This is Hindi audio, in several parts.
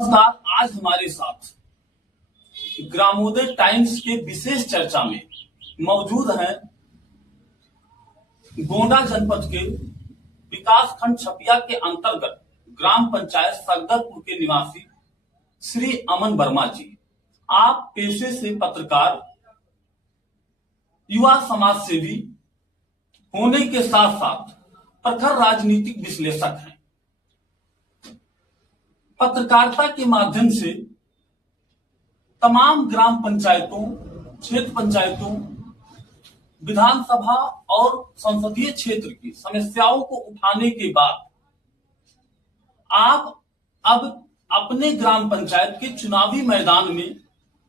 नमस्कार। आज हमारे साथ ग्रामोदय टाइम्स के विशेष चर्चा में मौजूद हैं गोंडा जनपद के विकास खंड छपिया के अंतर्गत ग्राम पंचायत सगदरपुर के निवासी श्री अमन वर्मा जी। आप पेशे से पत्रकार, युवा समाज सेवी होने के साथ साथ प्रखर राजनीतिक विश्लेषक हैं। पत्रकारिता के माध्यम से तमाम ग्राम पंचायतों, क्षेत्र पंचायतों, विधानसभा और संसदीय क्षेत्र की समस्याओं को उठाने के बाद आप अब अपने ग्राम पंचायत के चुनावी मैदान में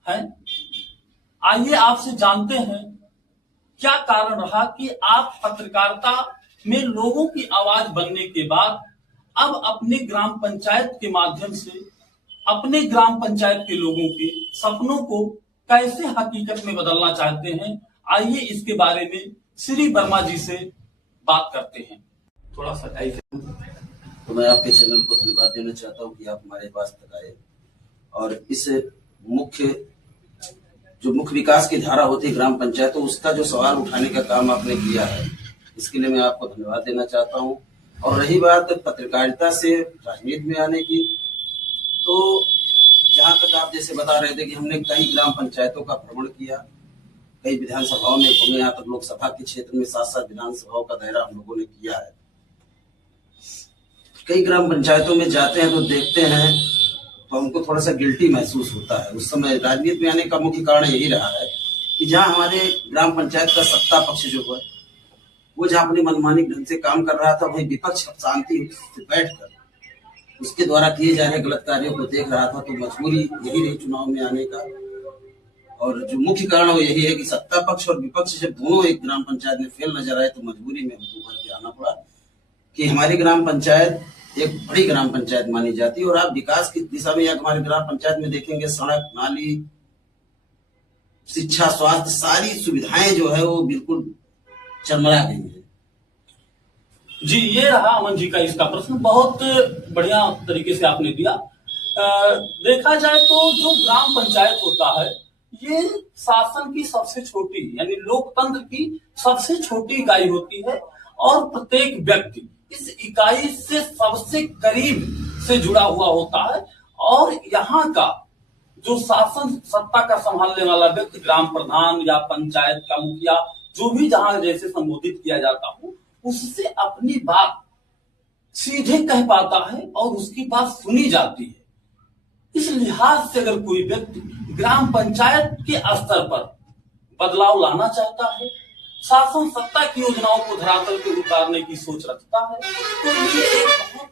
हैं। आइए आपसे जानते हैं क्या कारण रहा कि आप पत्रकारिता में लोगों की आवाज बनने के बाद अब अपने ग्राम पंचायत के माध्यम से अपने ग्राम पंचायत के लोगों के सपनों को कैसे हकीकत में बदलना चाहते हैं। आइए इसके बारे में श्री वर्मा जी से बात करते हैं। थोड़ा सा तो मैं आपके चैनल को धन्यवाद देना चाहता हूं कि आप हमारे पास तक आए और इस मुख्य विकास की धारा होती है ग्राम पंचायत, तो उसका जो सवाल उठाने का काम आपने किया है, इसके लिए मैं आपको धन्यवाद देना चाहता हूं। और रही बात पत्रकारिता से राजनीति में आने की, तो जहां तक आप जैसे बता रहे थे कि हमने कई ग्राम पंचायतों का भ्रमण किया, कई विधानसभाओं में घूमे, यहाँ तक लोकसभा के क्षेत्र में 7-7 विधानसभाओं का दायरा हम लोगों ने किया है। कई ग्राम पंचायतों में जाते हैं तो देखते हैं तो हमको थोड़ा सा गिल्टी महसूस होता है। उस समय राजनीति में आने का मुख्य कारण यही रहा है कि जहाँ हमारे ग्राम पंचायत का सत्ता पक्ष जो है वो जहाँ अपनी मनमानी ढंग से काम कर रहा था, वहीं विपक्ष शांति से बैठकर उसके द्वारा किए जा रहे गलत कार्यों को देख रहा था। तो मजबूरी यही रही चुनाव में आने का, और जो मुख्य कारण वो यही है कि सत्ता पक्ष और विपक्ष जब दोनों एक ग्राम पंचायत में फेल नजर आए तो मजबूरी में हमको उभर के आना पड़ा कि हमारी ग्राम पंचायत एक बड़ी ग्राम पंचायत मानी जाती है। और आप विकास की दिशा में हमारे ग्राम पंचायत में देखेंगे, सड़क, नाली, शिक्षा, स्वास्थ्य, सारी सुविधाएं जो है वो बिल्कुल चरमरा गई है। जी, ये रहा अमन जी का इसका प्रश्न, बहुत बढ़िया तरीके से आपने दिया। देखा जाए तो जो ग्राम पंचायत होता है ये शासन की सबसे छोटी यानी लोकतंत्र की सबसे छोटी इकाई होती है और प्रत्येक व्यक्ति इस इकाई से सबसे करीब से जुड़ा हुआ होता है। और यहाँ का जो शासन सत्ता का संभालने वाला व्यक्ति, ग्राम प्रधान या पंचायत का मुखिया, जो भी जहां जैसे संबोधित किया जाता हो, उससे अपनी बात सीधे कह पाता है और उसकी बात सुनी जाती है। इस लिहाज से अगर कोई व्यक्ति ग्राम पंचायत के स्तर पर बदलाव लाना चाहता है, शासन सत्ता की योजनाओं को धरातल पे उतारने की सोच रखता है, तो ये एक बहुत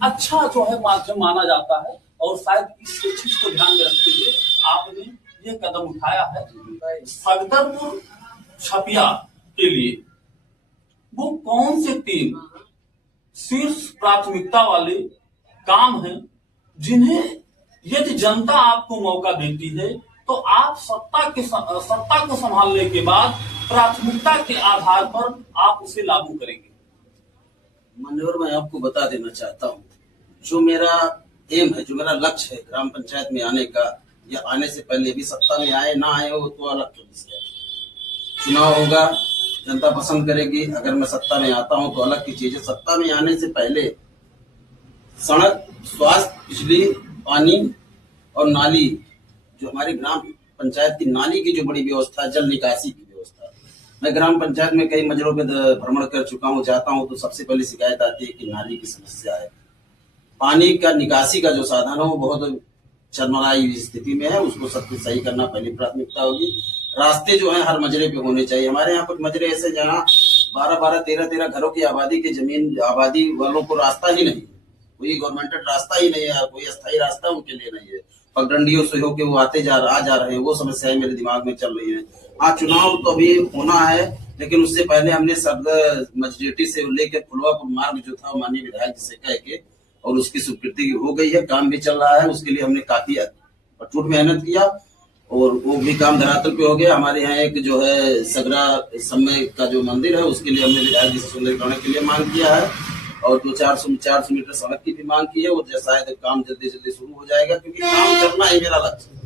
अच्छा जो है माध्यम माना जाता है। और शायद इस चीज को ध्यान में रखते हुए आपने ये कदम उठाया है। सगदरपुर छपिया के लिए वो कौन से 3 शीर्ष प्राथमिकता वाले काम हैं जिन्हें यदि जनता आपको मौका देती है तो आप सत्ता को संभालने के बाद प्राथमिकता के आधार पर आप उसे लागू करेंगे? मान्यवर, मैं आपको बता देना चाहता हूँ, जो मेरा एम है, जो मेरा लक्ष्य है ग्राम पंचायत में आने का, या आने से पहले भी, सत्ता में आए ना आए हो तो अलग विषय है। चुनाव होगा, जनता पसंद करेगी। अगर मैं सत्ता में आता हूं तो अलग की चीज है। सत्ता में आने से पहले सड़क, स्वास्थ्य, बिजली, पानी और नाली, जो हमारी ग्राम पंचायत की नाली की जो बड़ी व्यवस्था है, जल निकासी की व्यवस्था, मैं ग्राम पंचायत में कई मजरों पे भ्रमण कर चुका हूँ। जाता हूँ तो सबसे पहले शिकायत आती है कि नाली की समस्या है। पानी का निकासी का जो साधन है वो बहुत चरमराई स्थिति में है, उसको सब कुछ सही करना पहली प्राथमिकता होगी। रास्ते जो है हर मजरे पे होने चाहिए। हमारे यहाँ कुछ मजरे ऐसे जहाँ 12-12, 13-13 घरों की आबादी के आबादी वालों को रास्ता ही नहीं है, कोई गवर्नमेंटेड रास्ता ही नहीं है, कोई अस्थायी रास्ता उनके लिए नहीं है। पगडंडियों से होके वो आ जा रहे हैं, वो समस्याएं मेरे दिमाग में चल रही है। हाँ, चुनाव तो अभी होना है, लेकिन उससे पहले हमने सब मजिस्ट्रेटी से लेकर फुलवापुर मार्ग जो था माननीय विधायक जी से कह के, और उसकी स्वीकृति हो गई है, काम भी चल रहा है। उसके लिए हमने काफी अटूट मेहनत किया और वो भी काम धरातल पे हो गया। हमारे यहाँ एक जो है सगरा समय का जो मंदिर है, उसके लिए हमने विधायक जी से सुंदरीकरण के लिए मांग किया है। और 400 मीटर सड़क की भी मांग की है, और शायद काम जल्दी जल्दी शुरू हो जाएगा, क्योंकि काम करना ही मेरा लक्ष्य है।